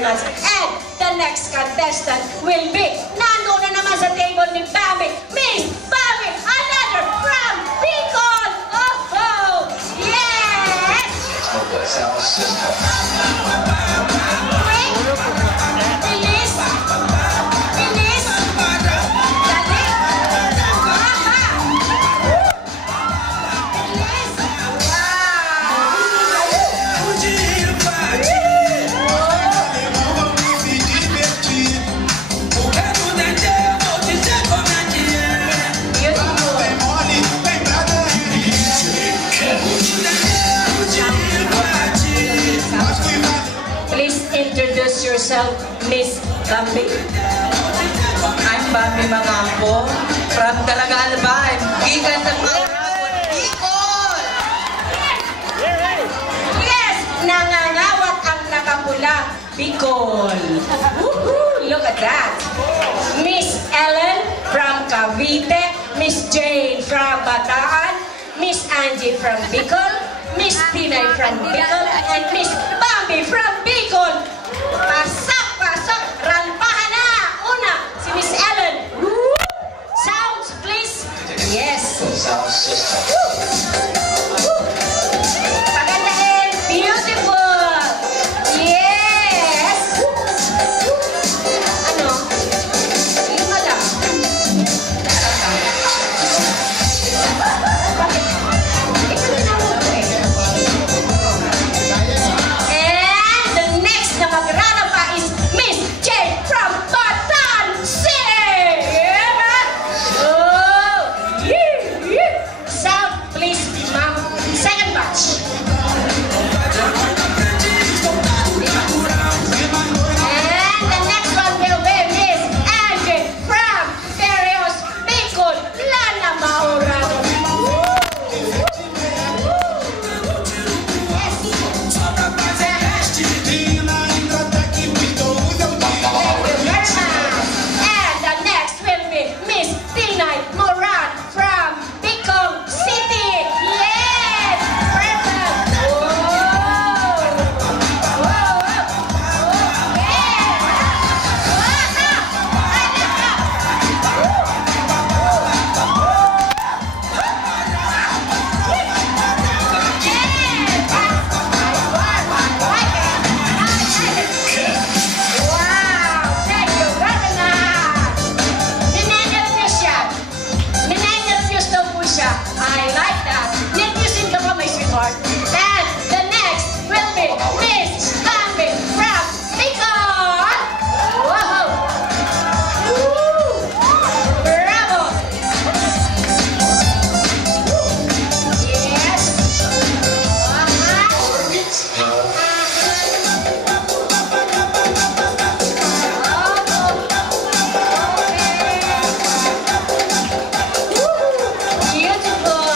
very much. And the next contestant will be, nandun na naman sa table ni Bambi, Miss Bambi, a letter from Bicol. Oh, yes! Sound system. Yourself, Miss Bambi. I'm Bambi Mangampo from Talaga Albay. Gikan sa mga Bicol. Yes, nangangawat ang nakapula, Bicol. Look at that. Miss Ellen from Cavite, Miss Jane from Bataan, Miss Angie from Bicol, Miss Pinay from Bicol, and Miss Bambi from Bicol. Pasok, rampahan na! Una, si Miss Ellen. Sounds, please. Yes. Sound system. Pagandahin. Beautiful. Yes. Ano? Lima lang. Ikaw na naman ko eh. And the next na magrana pa is Miss Jane from Bataan City! Oh! Sound, please, ma'am. Second batch. And the next one will be Miss Angie from Perios Bicol, Lana Maurado. And the next will be Miss Tinay Moran from Bicol City. Yes! Perfect! Wow! Thank you very much! Ninennervyos daw po siya. I like that. Nervyusin ka pa, my sweetheart. And the next will be Miss Bambi from Bicol! Wow! Woo! Bravo! Yes! Beautiful!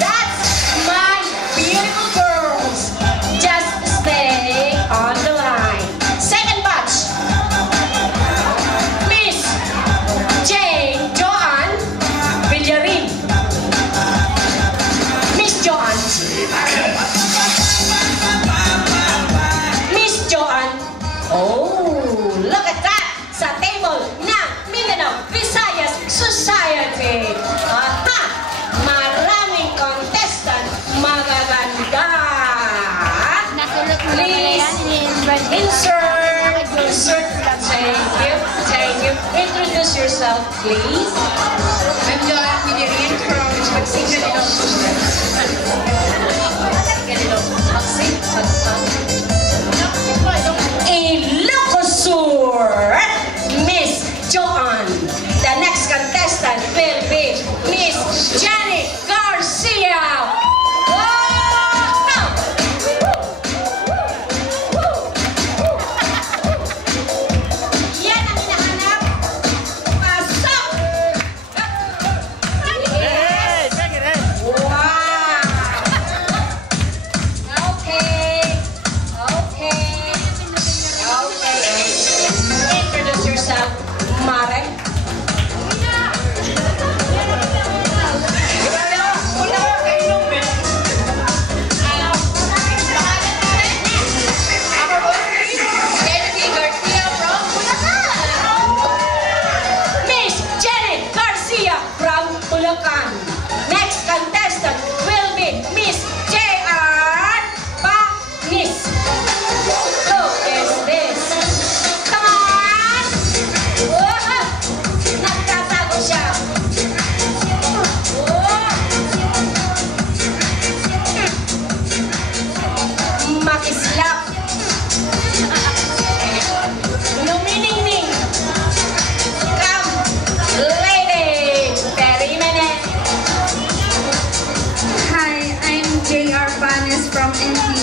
That's my beautiful girls. Just stay on the line. Second batch. Miss Jane Joanne Villarin. Miss Joanne. Miss Joanne. Oh, look at that! Sa table ng Mindanao Visayas Society. Aha! Maraming contestant. Magaganda. Please insert. Thank you. Introduce yourself, please. I'm Joanne Villarin from Magsinganilo. Ilocosur, Miss Joanne. The next contestant will be Miss Jenny Garcia. Wow! Yan ang hinahanap. Pasok!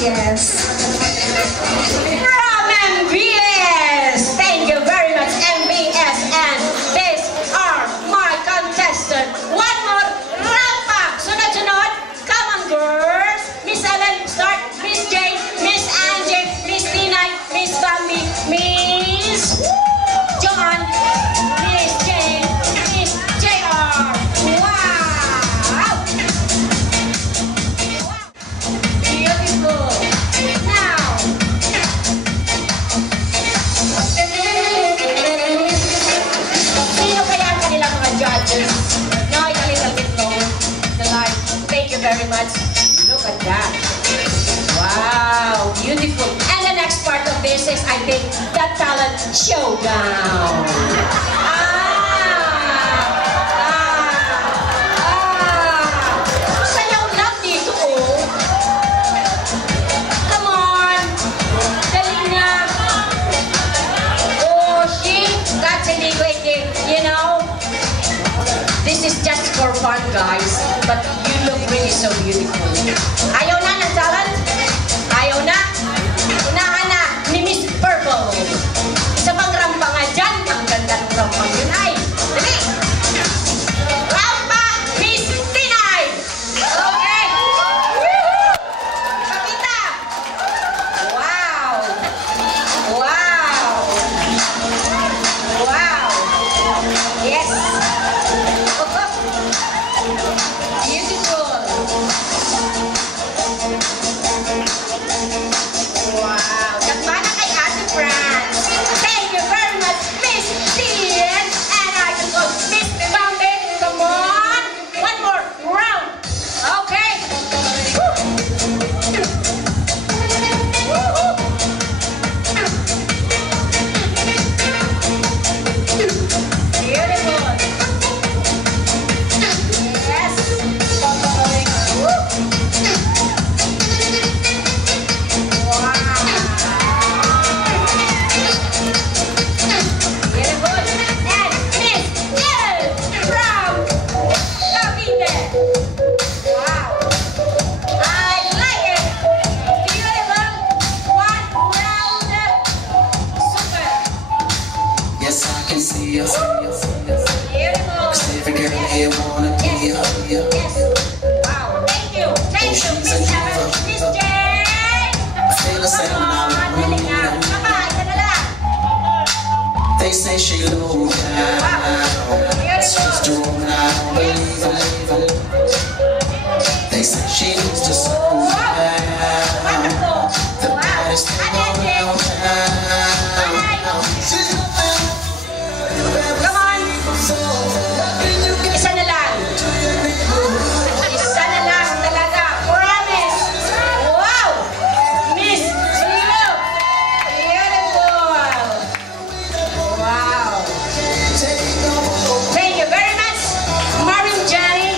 MBS. From MBS! Thank you very much, MBS. And these are my contestants. One more rampa. Sunod-sunod. Come on, girls. Miss Ellen, start. Miss Jane, Miss Angie, Miss Tinay, Miss Bambi, Miss John, Miss Jane, Miss JR. Wow! Beautiful. Now, sino kaya ang kanilang mga judges? No, a little bit low. The light. Thank you very much. Look at that. Wow, beautiful. And the next part of this is, I think, the talent showdown. Sayaw lang dito, oh. Come on. Dali na. Oh, she got to do it, you know. This is just for fun, guys. But you look really so beautiful. Ayaw na ng talent? Ayaw na? Unahan na ni Miss Purple. Isa pang rampa nga dyan. Ang ganda ng rampa yun ay. Dali! Rampa, Miss Tinay! Okay! Woohoo! Pakita! Wow! Wow! Wow! Yes! Beautiful! Wow! Nagmana kay Ate France. Thank you very much, Miss Tian. And I can go Miss Bambi. Come on! One more round. Okay? Woo! Woo-hoo! Beautiful! Yes! Woo! Beautiful. And Miss L from Cavite. Wow. I like it. Beautiful. One round. Super. Yes, I can see us. Beautiful. Every girl here wanna be Yes. here. Yes. Wow. Thank you. Thank you, Miss Ellen. Miss Jane. I feel the same Come on. now. Dali na. Saka, isa na lang. They say she low down. It's just a rumor, I don't believe it. They say she needs to slow down. Wonderful. The Wow. baddest thing Ayan, Jane. around town. She's nothing. Come on. Isa na lang. Isa na lang talaga. Promise. Wow. Miss Lilo. Beautiful. Wow. Thank you very much, Marin Jenny.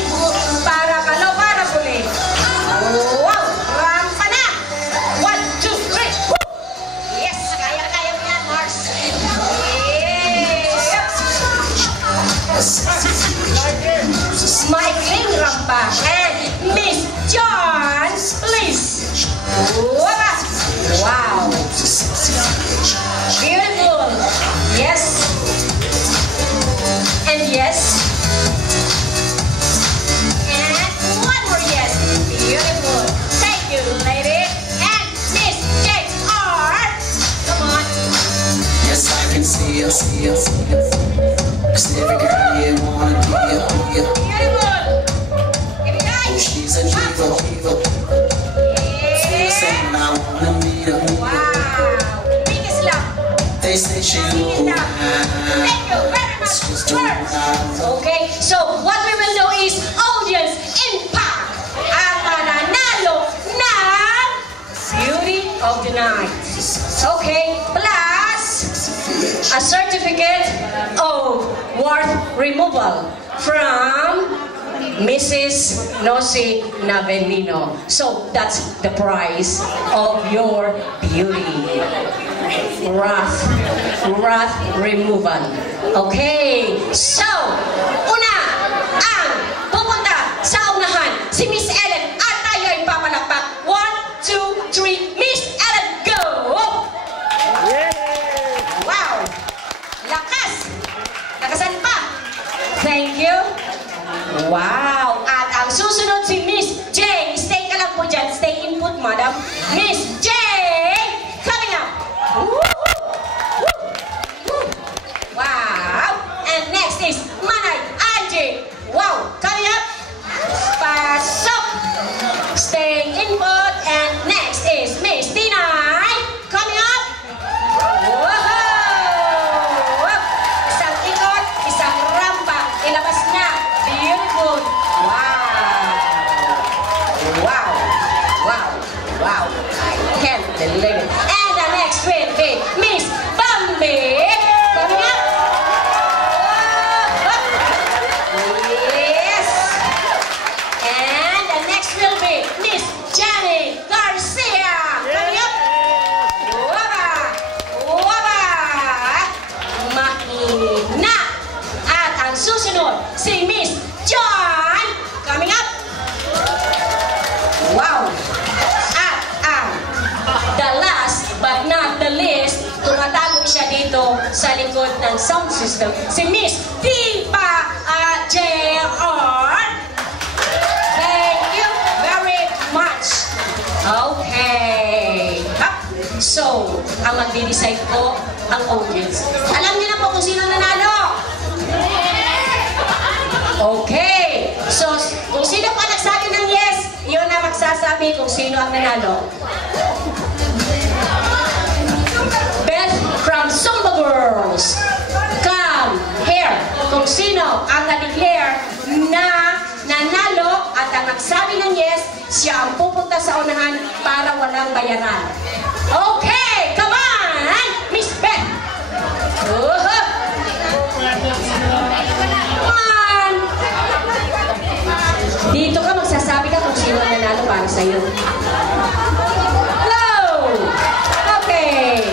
Para kalo para puli. Wow. Rampa na. 1, 2, 3. Woo! Yes. Kaya-kaya mo yan, Mars. My King Rampa and Miss John, please. Wow. Beautiful. Yes. And yes. And one more yes. Beautiful. Thank you, lady. And Miss JR. Come on. Yes, I can see us. Cause every girl here wanna be here. Beautiful. Give me Oh, nice. she's a diva. Feel the same, I wanna meet her. Wow. Biggest love. They say she Biggest low love. Thank you down. very much. It's just a rumor. Okay, so what we will do is audience impact ang mananalo ng Beauty of the Night. Okay, plus a certificate of worth removal from Mrs. Nosy Navelino. So that's the price of your beauty. Wrath removal. Okay, so una ang pupunta sa unahan si Miss Ellen at tayo ay papalakpak. 1, 2, 3, Wow! At ang susunod si Miss Jane. Stay ka lang po dyan. Stay input, madam. Miss Jane! Coming up! Wow! And next is Manay Angie. Wow! Coming up! Pasok! Stay input. And next is Miss Tinay. Coming up! Wow! Isang ikot, isang rampa. Ilabas na. Beautiful. Wow. Wow. Wow. Wow. I can't believe it. And the next will be Miss Bambi. Coming up. Yes. And the next will be Miss Jenny Garcia. Coming up. Waba. Waba. Mahina. At ang susunod, si Miss John. Coming up. Wow. At ang the last but not the least, tumatago siya dito sa likod ng sound system, si Miss Tipa J.R. Thank you very much. Okay. Up. So, ang magdi-decide po ang audience. Alam niyo na po kung sino nanalo. Okay. So, kung sino pa nagsabi ng yes, yun na magsasabi kung sino ang nanalo. Beth from Zumba Girls. Come here. Kung sino ang na-declare na nanalo at ang nagsabi ng yes, siya ang pupunta sa unahan para walang bayaran. Okay, come on, Miss Beth. Come on. Dito ka magsasabi ka kung sino ang nanalo para sa'yo. Hello. Okay.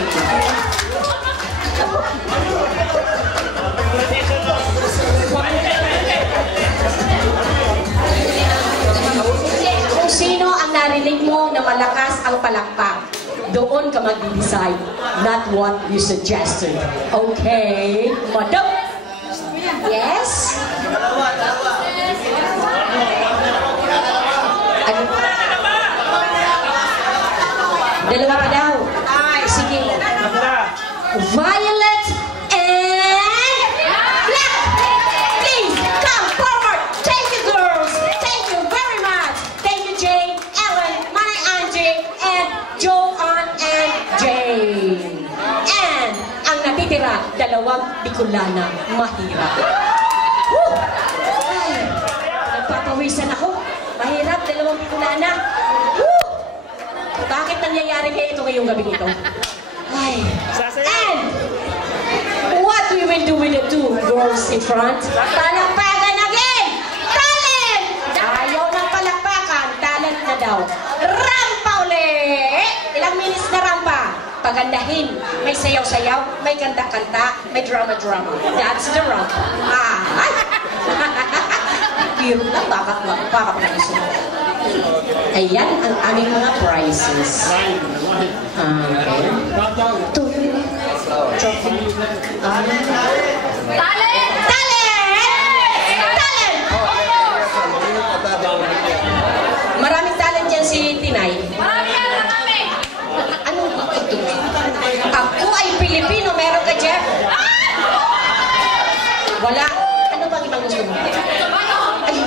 Kung sino ang narinig mo na malakas ang palakpak, doon ka mag-decide, not what you suggested. Okay? Madam? Yes? Ano? Dalawa pa daw. Ay, sige. Violet and Black. Please, come forward. Thank you, girls. Thank you very much. Thank you, Jane, Ellen, Manay Angie, and Joanne and Jane. And ang natitira, dalawang Bicolana mahirap. Woo! Ay, nagpapawisan ako. Mahirap, dalawang Bicolana. Woo! Bakit nangyayari kaya ito ngayong gabi nito? Ay. And what we will do with the two girls in front? Palakpakan again! Talent! Ayaw ng palakpakan, talent na daw. Rampa uli! Ilang minutes na rampa? Pagandahin. May sayaw-sayaw, may kanta-kanta, may drama-drama. That's the rampa. Biro lang, baka nakisunod. Ayan ang aming mga prizes. Okay. Trophy. Talent! Talent! Maraming talent yan si Tinay. Ano ito? Ako ay Pilipino. Meron ka, Jeff? Wala. Ano bang ibang gusto mo? Ay,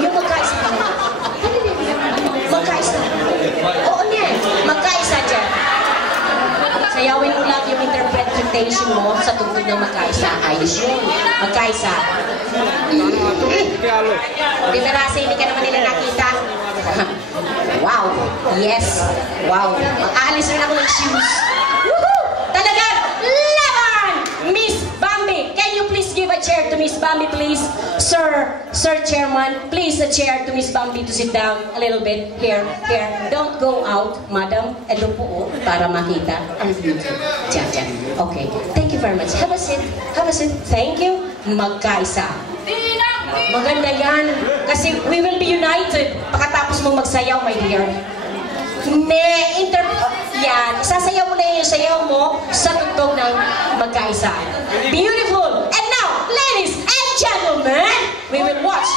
yung magkaisa ka na. Magkaisa. Oo niya. Magkaisa, Jeff. Sayawin mo lang yung interpretation mo sa tungkol ng magkaisa. Ayos yun. Magkaisa. Pimerasi, hindi ka naman nila nakita. Wow. Yes. Wow. Mag-aalis rin ako ng shoes. Woohoo! Talagang laban! Miss Bambi, can you please give a chair to Miss Bambi, please? Sir Chairman, please a chair to Miss Bambi to sit down a little bit. Here. Don't go out, madam. Ito po, para makita ang beauty. Diyan. Okay. Thank you very much. Have a seat. Thank you. Magkaisa. Maganda yan. Kasi we will be united. Pagkatapos mong magsayaw, my dear. Yan. Isasayaw mo na yung sayaw mo sa tugtog ng magkaisa. Beautiful. And now, ladies and gentlemen, we will watch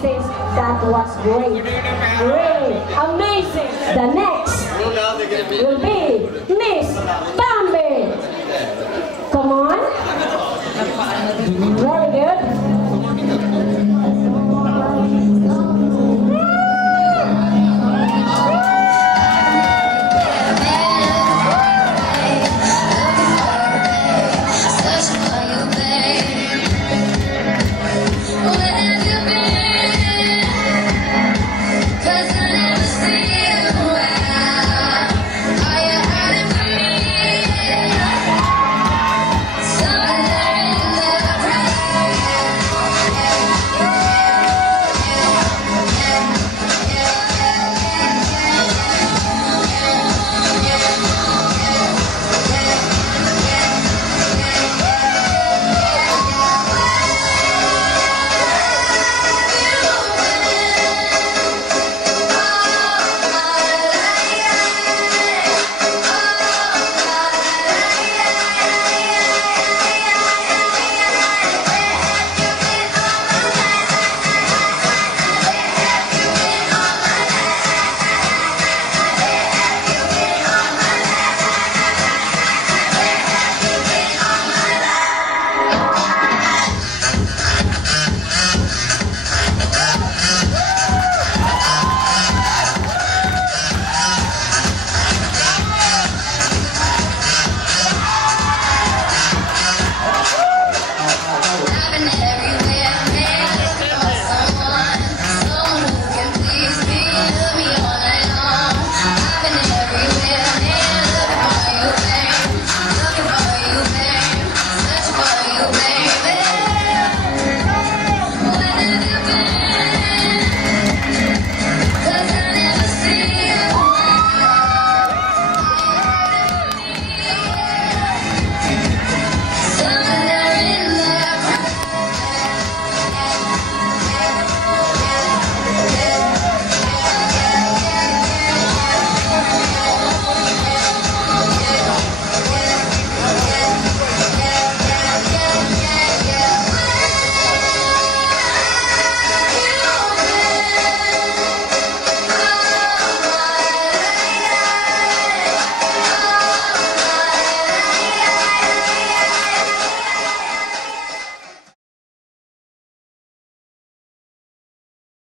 says that was great. Really amazing. The next will be Miss Bambi. Come on. Very good.